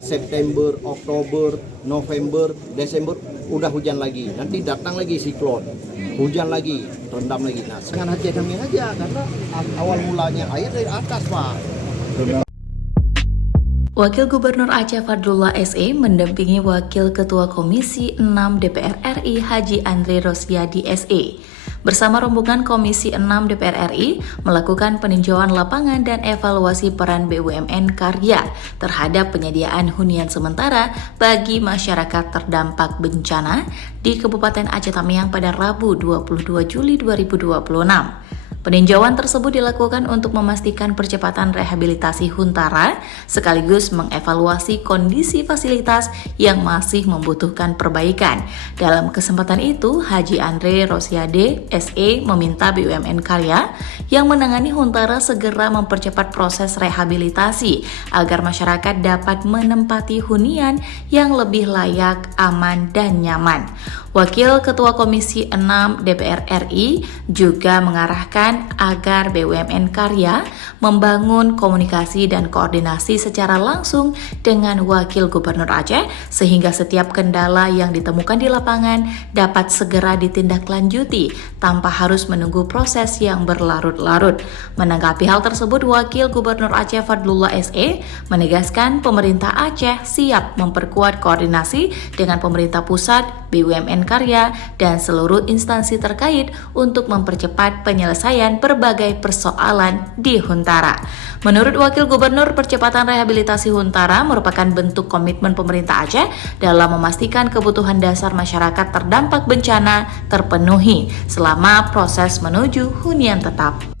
September, Oktober, November, Desember udah hujan lagi. Nanti datang lagi siklon, hujan lagi, rendam lagi. Nah, sengaja aja kami aja karena awal mulanya air dari atas, Pak. Wakil Gubernur Aceh Fadlullah SE mendampingi Wakil Ketua Komisi 6 DPR RI Haji Andre Rosiadi SE bersama rombongan Komisi 6 DPR RI melakukan peninjauan lapangan dan evaluasi peran BUMN Karya terhadap penyediaan hunian sementara bagi masyarakat terdampak bencana di Kabupaten Aceh Tamiang pada Rabu 22 Juli 2026. Peninjauan tersebut dilakukan untuk memastikan percepatan rehabilitasi Huntara sekaligus mengevaluasi kondisi fasilitas yang masih membutuhkan perbaikan. Dalam kesempatan itu, Haji Andre Rosiade SE meminta BUMN Karya yang menangani Huntara segera mempercepat proses rehabilitasi agar masyarakat dapat menempati hunian yang lebih layak, aman, dan nyaman. Wakil Ketua Komisi 6 DPR RI juga mengarahkan agar BUMN Karya membangun komunikasi dan koordinasi secara langsung dengan Wakil Gubernur Aceh sehingga setiap kendala yang ditemukan di lapangan dapat segera ditindaklanjuti tanpa harus menunggu proses yang berlarut-larut. Menanggapi hal tersebut, Wakil Gubernur Aceh Fadlullah SE menegaskan pemerintah Aceh siap memperkuat koordinasi dengan pemerintah pusat, BUMN Karya, dan seluruh instansi terkait untuk mempercepat penyelesaian berbagai persoalan di Huntara. Menurut Wakil Gubernur, percepatan rehabilitasi Huntara merupakan bentuk komitmen pemerintah Aceh dalam memastikan kebutuhan dasar masyarakat terdampak bencana terpenuhi selama proses menuju hunian tetap.